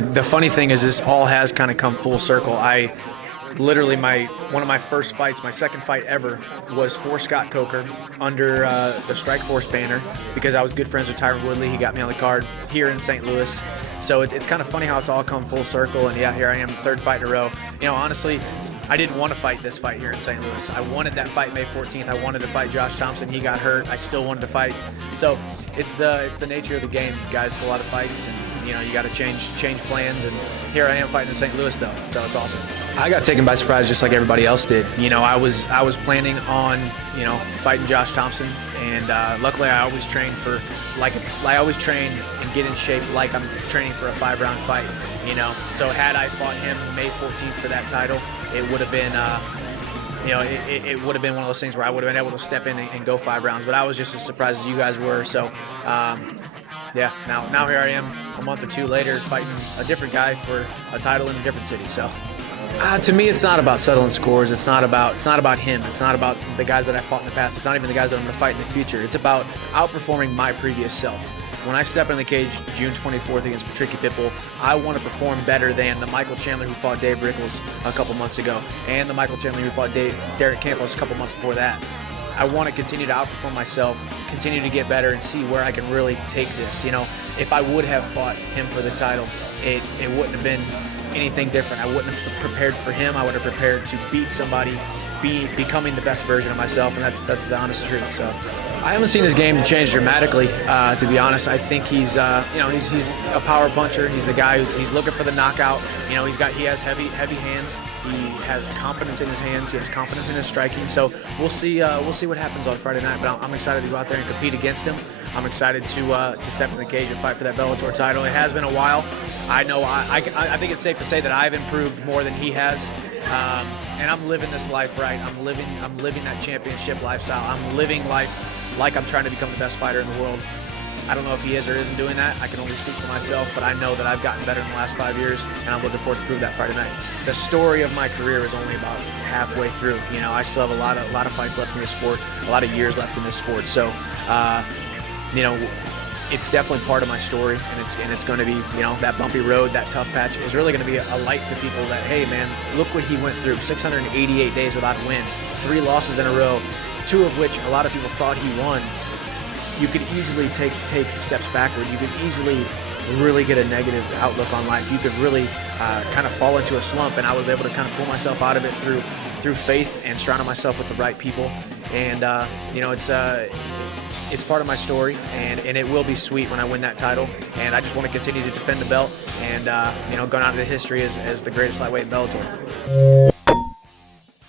The funny thing is, this all has kind of come full circle. I literally one of my first fights, my second fight ever, was for Scott Coker under the Strikeforce banner, because I was good friends with Tyron Woodley. He got me on the card here in St. Louis. So it's kind of funny how it's all come full circle. And yeah, here I am, third fight in a row. You know, honestly, I didn't want to fight this fight here in St. Louis. I wanted that fight May 14th. I wanted to fight Josh Thompson. He got hurt. I still wanted to fight. So it's the nature of the game. Guys pull out of fights, and you know, you got to change plans. And here I am fighting in St. Louis though, so it's awesome. I got taken by surprise just like everybody else did. You know, I was planning on, you know, fighting Josh Thompson, and luckily I always train I always train and get in shape like I'm training for a 5-round fight. You know, so had I fought him May 14th for that title, it would have been, you know, it would have been one of those things where I would have been able to step in and go 5 rounds. But I was just as surprised as you guys were. So, yeah, now here I am a month or two later fighting a different guy for a title in a different city. So, to me, it's not about settling scores. It's not about him. It's not about the guys that I fought in the past. It's not even the guys that I'm going to fight in the future. It's about outperforming my previous self. When I step in the cage June 24th against Patricky Pitbull, I want to perform better than the Michael Chandler who fought Dave Rickles a couple months ago, and the Michael Chandler who fought Derek Campos a couple months before that. I want to continue to outperform myself, continue to get better, and see where I can really take this. You know, if I would have fought him for the title, it wouldn't have been anything different. I wouldn't have prepared for him. I would have prepared to beat somebody, becoming the best version of myself, and that's the honest truth. So I haven't seen his game change dramatically, to be honest. I think he's, you know, he's a power puncher. He's the guy he's looking for the knockout. You know, he has heavy hands. He has confidence in his hands. He has confidence in his striking. So we'll see what happens on Friday night. But I'm excited to go out there and compete against him. I'm excited to step in the cage and fight for that Bellator title. It has been a while. I know I think it's safe to say that I've improved more than he has. And I'm living this life right. I'm living that championship lifestyle. I'm living life like I'm trying to become the best fighter in the world. I don't know if he is or isn't doing that. I can only speak for myself, but I know that I've gotten better in the last 5 years, and I'm looking forward to prove that Friday night. The story of my career is only about halfway through. You know, I still have a lot of fights left in this sport, a lot of years left in this sport. So, you know, it's definitely part of my story, and it's going to be, you know, that bumpy road, that tough patch is really going to be a light to people that, hey man, look what he went through. 688 days without a win, 3 losses in a row, 2 of which a lot of people thought he won. You could easily take steps backward. You could easily really get a negative outlook on life. You could really kind of fall into a slump, and I was able to kind of pull myself out of it through faith and surrounding myself with the right people. And you know, it's part of my story, and it will be sweet when I win that title. And I just want to continue to defend the belt and, you know, go down to history as the greatest lightweight in Bellator.